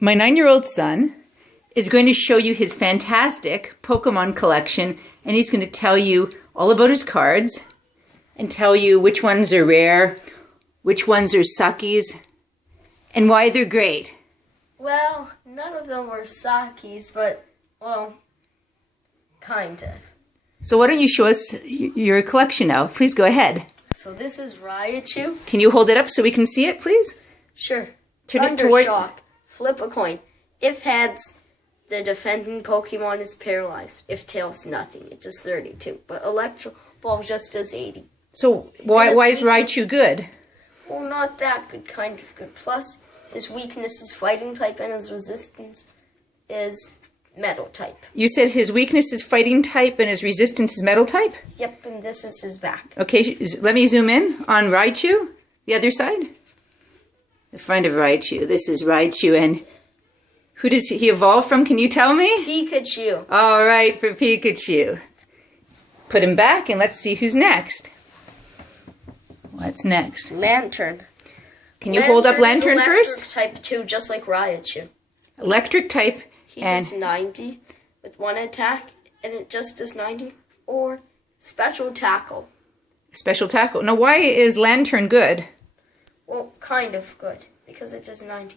My 9-year-old son is going to show you his fantastic Pokemon collection, and he's going to tell you all about his cards and tell you which ones are rare, which ones are suckies, and why they're great. Well, none of them were suckies, but, well, kind of. So why don't you show us your collection now? Please go ahead. So this is Raichu. Can you hold it up so we can see it, please? Sure. Turn it toward... Shock. Flip a coin. If heads, the defending Pokemon is paralyzed. If tails, nothing. It does 32. But Electro Ball just does 80. So why is Raichu good? Well, not that good, kind of good. Plus, his weakness is fighting type and his resistance is metal type. You said his weakness is fighting type and his resistance is metal type? Yep, and this is his back. Okay, let me zoom in on Raichu, the other side. The front of Raichu. This is Raichu, and who does he evolve from? Can you tell me? Pikachu. All right, for Pikachu. Put him back, and let's see who's next. What's next? Lantern. Can you hold up Lantern first? Type 2, just like Raichu. Electric type. He does 90 with one attack, and it just does 90. Or Special Tackle. Special Tackle. Now, why is Lantern good? Well, kind of good, because it does 90.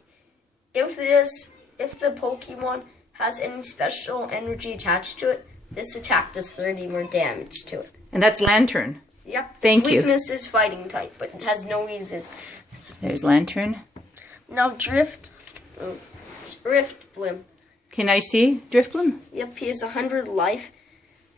If the Pokemon has any special energy attached to it, this attack does 30 more damage to it. And that's Lantern. Yep. Thank you. Its weakness is fighting type, but it has no resistance. There's Lantern. Now Drift Blim. Can I see Driftblim? Yep, he has 100 life,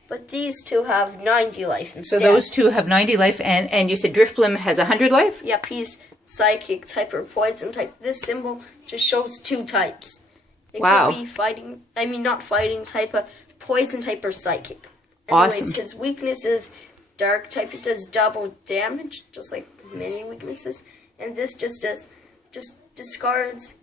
but these two have 90 life instead. So those two have 90 life, and you said Driftblim has 100 life? Yep, he's Psychic type or Poison type. This symbol just shows two types. It could be fighting, not fighting type, but Poison type or Psychic. Anyways, awesome. His weakness is Dark type. It does double damage, just like many weaknesses. And this just discards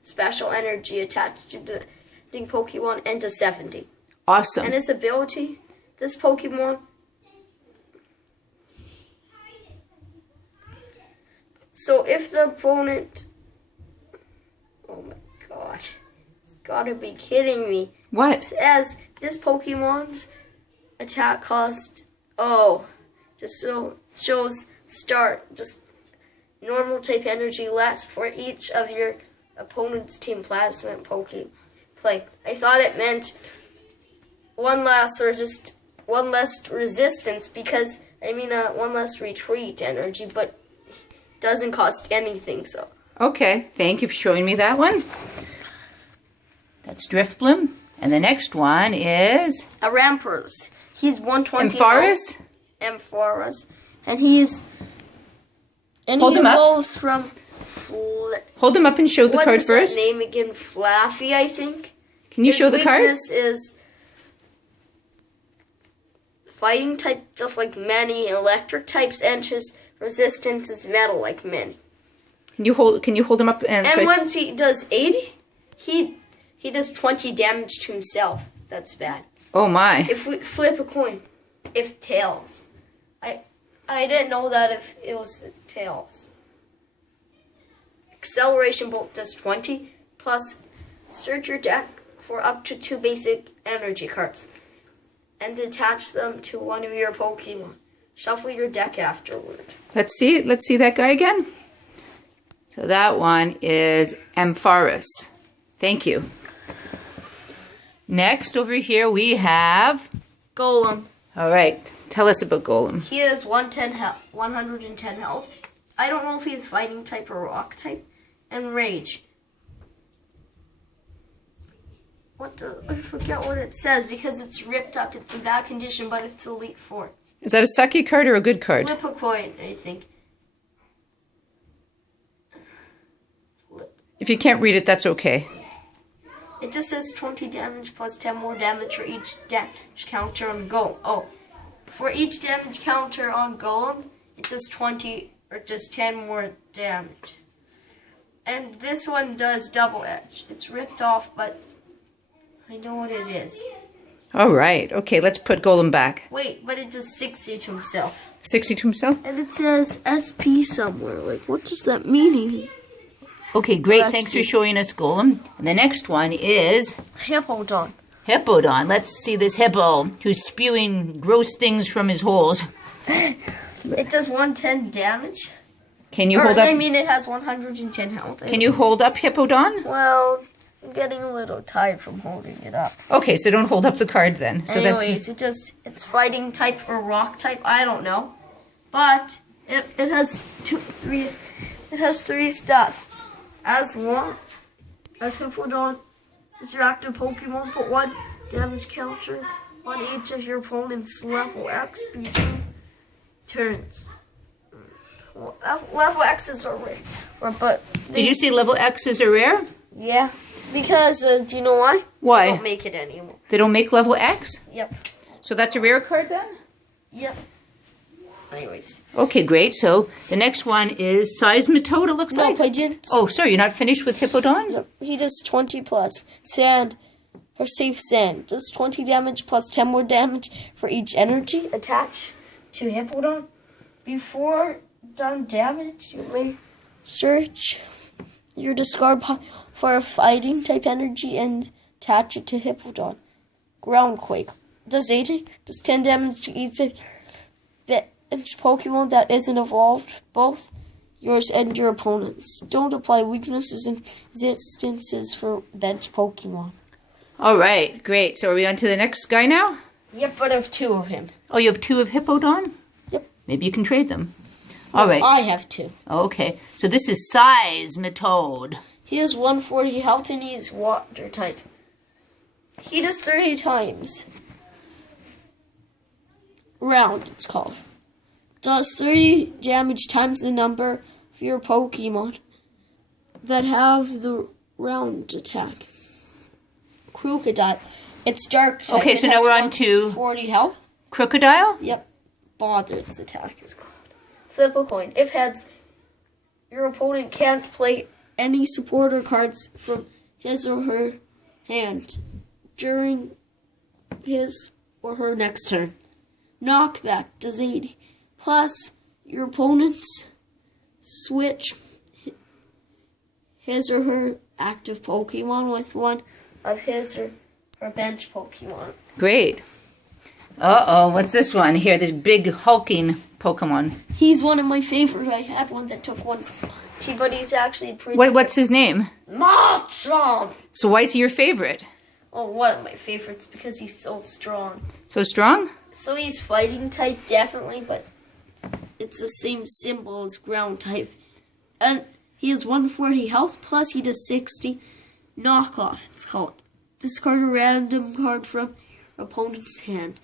special energy attached to the Pokemon and does 70. Awesome. And his ability, this Pokemon... So if the opponent... Oh my gosh. It's gotta be kidding me. What? It says this Pokemon's attack cost... shows start. Just normal type energy less for each of your opponent's team plasma Poke play. I thought it meant one less resistance because, one less retreat energy, but doesn't cost anything, so. Okay, thank you for showing me that one. That's Driftblim. And the next one is... A Rampardos. He's 120. Ampharos. And he's... And Hold him up. Evolves from... Hold him up and show the card first. What is that name again? Flaffy, I think? Can you show the card? His weakness is... Fighting type, just like many electric types, and his resistance is metal, like many. Can you hold him up and once he does 80, he does 20 damage to himself. That's bad. Oh my. If we flip a coin, if tails. I didn't know that if it was tails. Acceleration Bolt does 20, plus search your deck for up to 2 basic energy cards and attach them to one of your Pokemon. Shuffle your deck afterward. Let's see that guy again. So that one is Ampharos. Thank you. Next over here we have Golem. All right. Tell us about Golem. He has 110 health. I don't know if he's fighting type or rock type. And Rage. I forget what it says because it's ripped up. It's in bad condition, but it's Elite 4. Is that a sucky card or a good card? Flip a coin, I think. If you can't read it, that's okay. It just says 20 damage plus 10 more damage for each damage counter on Golem. Oh, for each damage counter on Golem, it does 20 or just 10 more damage. And this one does double edge. It's ripped off, but I know what it is. All right. Okay, let's put Golem back. Wait, but it does 60 to himself. 60 to himself? And it says SP somewhere. Like, what does that mean? Okay, great. Thanks for showing us Golem. And the next one is Hippowdon. Hippowdon. Let's see this hippo who's spewing gross things from his holes. It does 110 damage. Can you hold up? I mean, it has 110 health. Can you hold up Hippowdon? Well, I'm getting a little tired from holding it up. Okay, so don't hold up the card then. So Anyways, it's fighting type or rock type. I don't know, but it has three stuff. As long as Hippowdon is your active Pokemon, put 1 damage counter on each of your opponent's level X between turns. Well, level X's are rare, but did you say level X's are rare? Yeah, because do you know why? Why? They don't make it anymore. They don't make level X? Yep. So that's a rare card then? Yep. Anyways. Okay, great. So the next one is Seismitoad, it looks like. No, I didn't. Oh, sorry, you're not finished with Hippowdon? He does 20 plus. Sand, or safe sand, does 20 damage plus 10 more damage for each energy attached to Hippowdon. Before done damage, you may search your discard pile for a fighting type energy and attach it to Hippowdon. Groundquake does 80, does 10 damage to each Pokemon that isn't evolved, both yours and your opponent's. Don't apply weaknesses and resistances for bench Pokemon. All right, great. So are we on to the next guy now? Yep, but I have 2 of him. Oh, you have 2 of Hippowdon? Yep. Maybe you can trade them. All right. I have 2. Okay, so this is Seismitoad. He has 140 health and he is water type. He does 30 times. Round, it's called. Does 30 damage times the number of your Pokemon that have the round attack. Crocodile. It's dark type. Okay, so now we're on to 40 health. Crocodile? Yep. Bothered's attack is called. Flip a coin. If heads, your opponent can't play any supporter cards from his or her hand during his or her next turn. Knockback does 80. Plus, your opponents switch his or her active Pokemon with one of his or her bench Pokemon. Great. Uh-oh, what's this one here? This big hulking Pokemon. He's one of my favorite. I had one that took one, but he's actually pretty... What's his name? Machamp! So why is he your favorite? Oh, one of my favorites because he's so strong. So strong? So he's fighting type, definitely, but it's the same symbol as ground type. And he has 140 health, plus he does 60 knockoff, it's called. Discard a random card from your opponent's hand.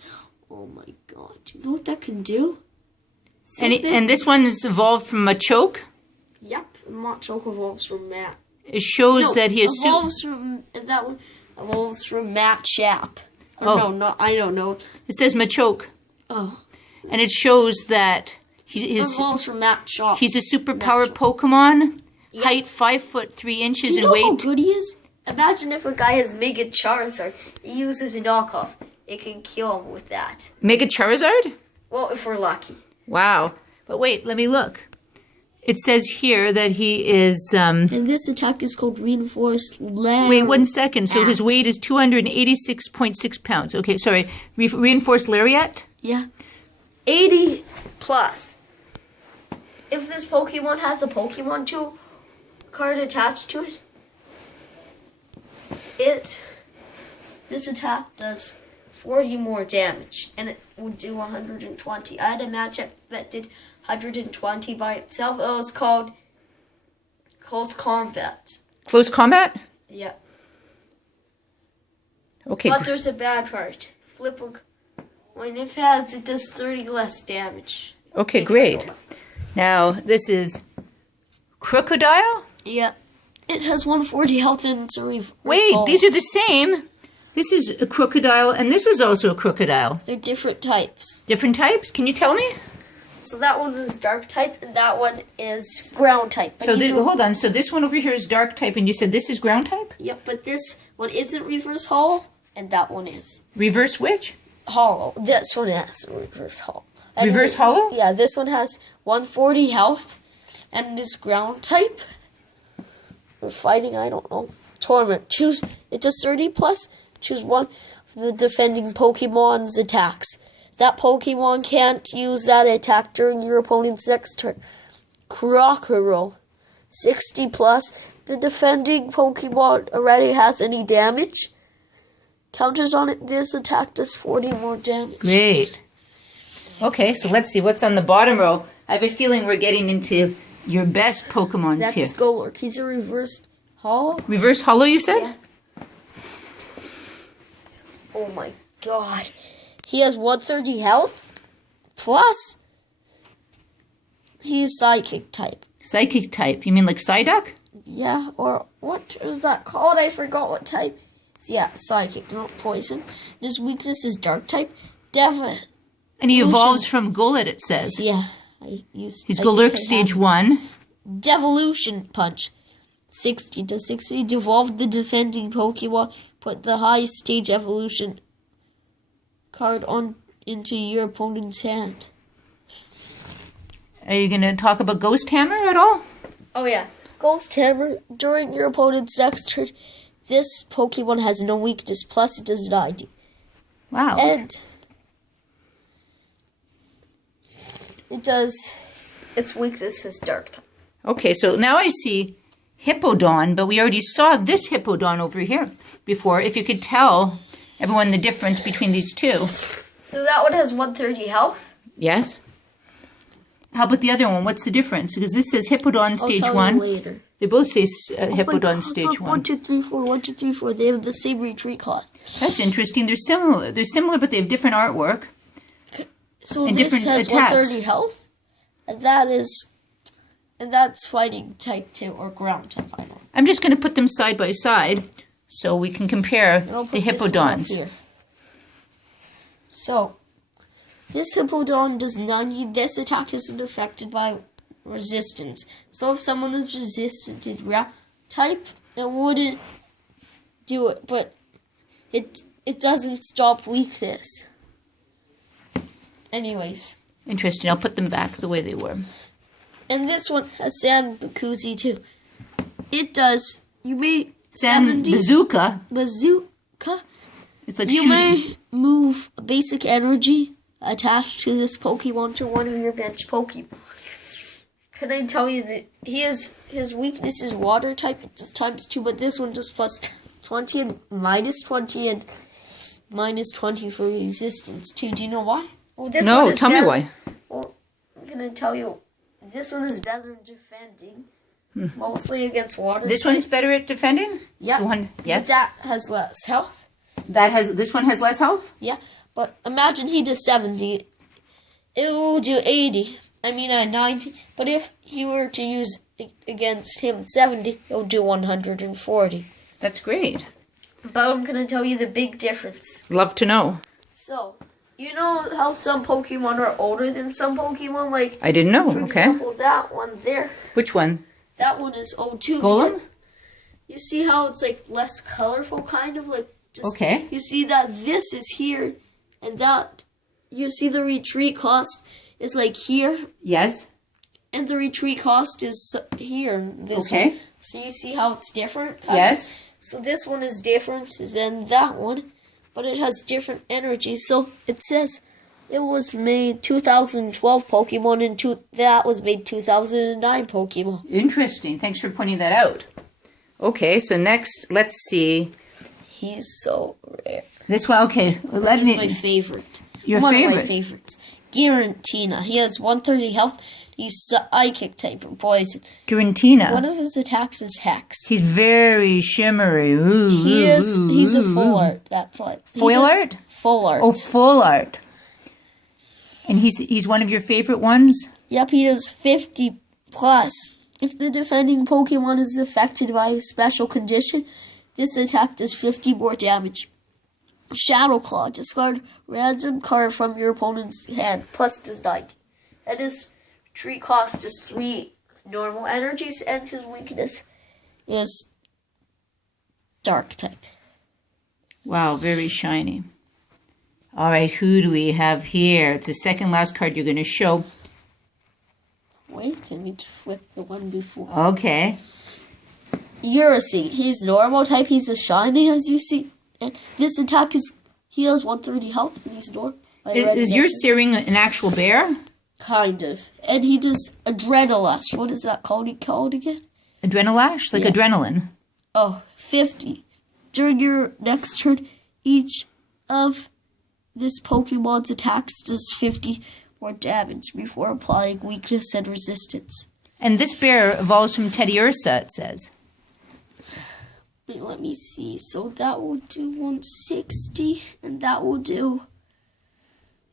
Oh my god, do you know what that can do? And this one is evolved from Machoke? Yep, Machoke evolves from Matt. It shows that he is... That one evolves from Matt Chap. I don't know. It says Machoke. Oh. And it shows that evolves from Matt Chap. He's a superpowered Pokemon. Yep. Height 5'3" Do you know in weight. How good he is? Imagine if a guy has Mega Charizard. He uses a knockoff. It can kill him with that. Mega Charizard? Well, if we're lucky. Wow. But wait, let me look. It says here that he is... And this attack is called Reinforced Lariat. Wait 1 second. So his weight is 286.6 pounds. Okay, sorry. Reinforced Lariat? Yeah. 80 plus. If this Pokemon has a Pokemon 2 card attached to it, this attack does 40 more damage, and it would do 120. I had a matchup that did 120 by itself. It was called Close Combat. Close Combat? Yeah. Okay. But there's a bad part. Flip a coin. If heads, it does 30 less damage. Okay, great. Now, this is Crocodile? Yeah. It has 140 health and it's a reverse. Wait, these are the same. This is a Crocodile, and this is also a Crocodile. They're different types. Different types? Can you tell me? So that one is dark type, and that one is ground type. So hold on. So this one over here is dark type, and you said this is ground type? Yep, but this one isn't reverse hollow, and that one is. Reverse which? Hollow. This one has reverse hollow. Reverse hollow? Yeah, this one has 140 health, and it is ground type. or fighting, I don't know. Torment. Choose, it does 30 plus. Choose one of the defending Pokemon's attacks. That Pokemon can't use that attack during your opponent's next turn. Crocodile. 60 plus. The defending Pokemon already has any damage. Counters on it. This attack does 40 more damage. Great. Okay, so let's see what's on the bottom row. I have a feeling we're getting into your best Pokemons here. That's Golurk. He's a reverse hollow. Reverse hollow, you said? Yeah. Oh my god. He has 130 health. Plus, he's psychic type. Psychic type. You mean like Psyduck? Yeah, or what is that called? I forgot what type. Yeah, psychic, not poison. His weakness is dark type. And he evolves from Golurk, it says. Yeah. He's Golurk stage 1. Devolution punch. 60 to 60. Devolve the defending Pokemon. Put the highest stage evolution card on into your opponent's hand. Are you going to talk about Ghost Hammer at all? Oh yeah. Ghost Hammer. During your opponent's next turn, this Pokemon has no weakness. Plus it does not ID. Wow. And it does, its weakness is dark type. Okay, so now I see Hippowdon, but we already saw this Hippowdon over here before. If you could tell everyone the difference between these two. So that one has 130 health. Yes. How about the other one? What's the difference? Because this says Hippowdon stage I'll tell 1. you later. They both say Hippowdon God, stage look, 1. 1, 2, 3, 4, 1, 2, 3, 4. They have the same retreat cost. That's interesting. They're similar. They're similar, but they have different artwork. So and this different has attacks. 130 health, and that's fighting type 2 or ground type. I don't know. I'm just going to put them side by side so we can compare And I'll put the this one up Hippowdons. here. So this Hippowdon does not need this attack isn't affected by resistance. So if someone is resistant to ground type, it wouldn't do it, but it doesn't stop weakness. Anyways. Interesting. I'll put them back the way they were. And this one has Sand Bazooka too. It does. You may Sand 70 Bazooka. Bazooka. It's like You shooting. may move a basic energy attached to this Pokemon to one of your bench Pokemon. Can I tell you that his weakness is water type? It does ×2, but this one does plus 20 and -20 and -20 for resistance too. Do you know why? Well, this No, one is tell me better. why. Well, I'm gonna tell you. This one is better at defending, mostly against water. This type. one's better at defending? Yeah. The one, yes. But that has less health. This one has less health? Yeah. But imagine he does 70. It will do 80. I mean, 90. But if he were to use against him 70, it will do 140. That's great. But I'm going to tell you the big difference. Love to know. So, you know how some Pokemon are older than some Pokemon? Like, I didn't know. for Okay. example, that one there. Which one? That one is 02. Golem? because You see how it's like less colorful, kind of like. Just, Okay. You see that this is here, and that. You see the retreat cost is like here, Yes. and the retreat cost is here. This Okay. one. So you see how it's different? Yes. So this one is different than that one, but it has different energy. So it says it was made 2012 Pokemon, and that was made 2009 Pokemon. Interesting. Thanks for pointing that out. Okay, so next, let's see. He's so rare. This one, okay. Let He's me. my favorite. Your One favorite? of my favorites. Giratina. He has 130 health. He's psychic type of poison. Giratina. One of his attacks is Hex. He's very shimmery. Ooh, He's a full art. That's why. Foil art? Full art. Oh, full art. And he's one of your favorite ones? Yep, he does 50 plus. If the defending Pokemon is affected by a special condition, this attack does 50 more damage. Shadow Claw. Discard random card from your opponent's hand. Plus does 90. And his retreat cost is 3 normal energies, and his weakness is dark type. Wow, very shiny. All right, who do we have here? It's the second last card you're going to show. Wait, can we flip the one before? Okay. Ursaring. He's normal type. He's a shiny, as you see. And this attack he has 130 health, and he's normal. Is Ursaring an actual bear? Kind of. And he does Adrenalash. What is that called again? Adrenalash? Like adrenaline. Oh, 50. During your next turn, each of this Pokemon's attacks does 50 more damage before applying weakness and resistance. And this bear evolves from Teddy Ursa, it says. Wait, let me see. So that will do 160, and that will do...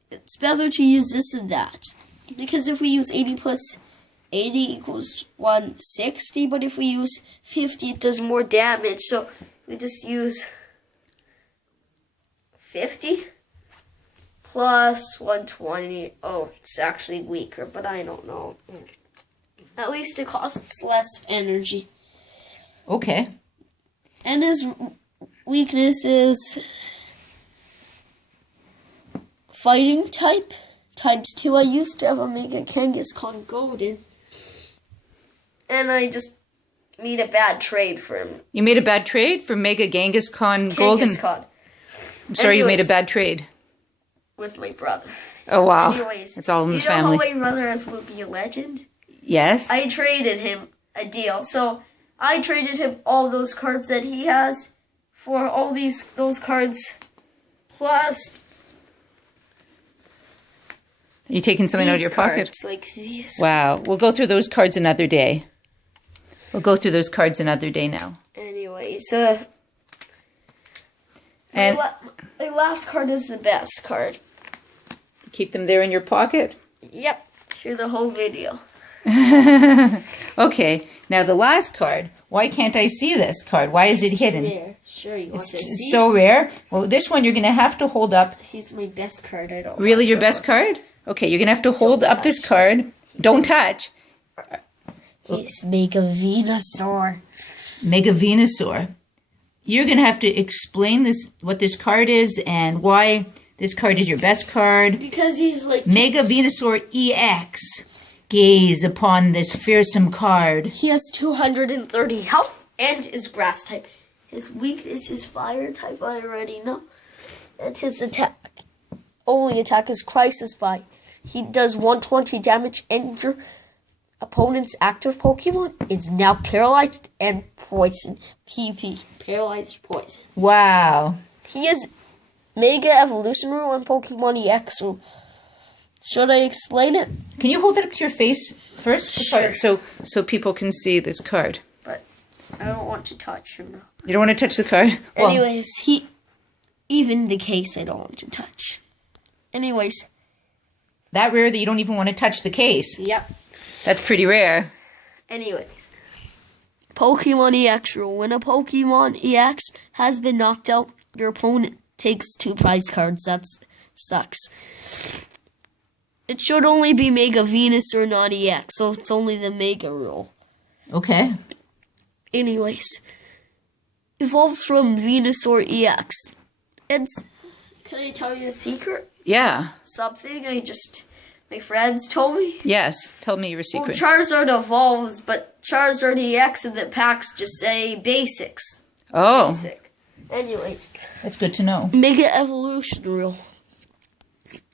It's better to use this and that. Because if we use 80 plus 80 equals 160, but if we use 50, it does more damage. So we just use 50 plus 120. Oh, it's actually weaker, but I don't know. At least it costs less energy. Okay. And his weakness is fighting type. Times 2. I used to have a Mega Kangaskhan Golden. And I just made a bad trade for him. You made a bad trade for Mega Kangaskhan Golden? I'm sorry, you made a bad trade. With my brother. Oh, wow. Anyways, it's all in the family. You know how my brother has Luby a Legend? Yes. I traded him a deal. So I traded him all those cards that he has for all those cards plus... Are you taking something out of your pocket? Like these. Wow. We'll go through those cards another day. We'll go through those cards another day now. Anyways, and my last card is the best card. Keep them there in your pocket? Yep. Through the whole video. Okay. Now the last card. Why can't I see this card? Why is it hidden? Rare. Sure, you want to see? It's so rare. Well, this one you're going to have to hold up. He's my best card. I don't. Really, your best card? Okay, you're going to have to hold up this card. Don't touch. He's Mega Venusaur. Mega Venusaur. You're going to have to explain what this card is and why this card is your best card. Because he's like... Mega Venusaur EX. Gaze upon this fearsome card. He has 230 health and is grass type. His weakness is fire type, I already know. And his only attack is Crisis Bite. He does 120 damage, and your opponent's active Pokemon is now paralyzed and poisoned. PP. Paralyzed poison. Wow. He is Mega Evolution Rule and Pokemon EX Rule. Should I explain it? Can you hold it up to your face first? Sure. So people can see this card. But I don't want to touch him now. You don't want to touch the card? Well, anyways, even the case I don't want to touch. Anyways. That rare that you don't even want to touch the case. Yep. That's pretty rare. Anyways. Pokemon EX rule. When a Pokemon EX has been knocked out, your opponent takes 2 prize cards. That sucks. It should only be Mega Venusaur, not EX, so it's only the Mega rule. Okay. Anyways. Evolves from Venusaur EX. Can I tell you a secret? Yeah. Something my friends told me. Yes. Tell me your secret. Well, Charizard evolves, but Charizard EX and the packs just say basics. Oh. Basic. Anyways. That's good to know. Mega Evolution rule.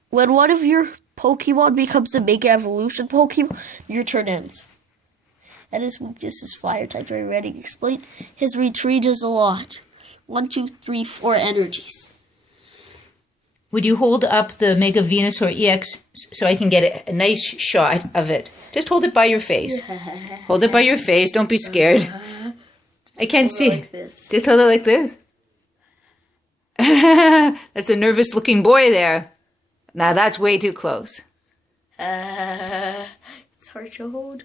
When one of your Pokemon becomes a Mega Evolution Pokemon, your turn ends. And his weakness is fire type. I already explained. His retreat is a lot. 1, 2, 3, 4 energies. Would you hold up the Mega Venusaur EX so I can get a nice shot of it? Just hold it by your face. Hold it by your face. Don't be scared. I can't see. Like this. Just hold it like this. That's a nervous looking boy there. Now that's way too close. It's hard to hold.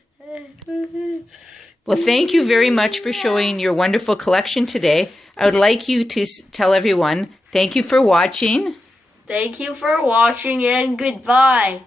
Well, thank you very much for showing your wonderful collection today. I would like you to tell everyone, thank you for watching. Thank you for watching and goodbye.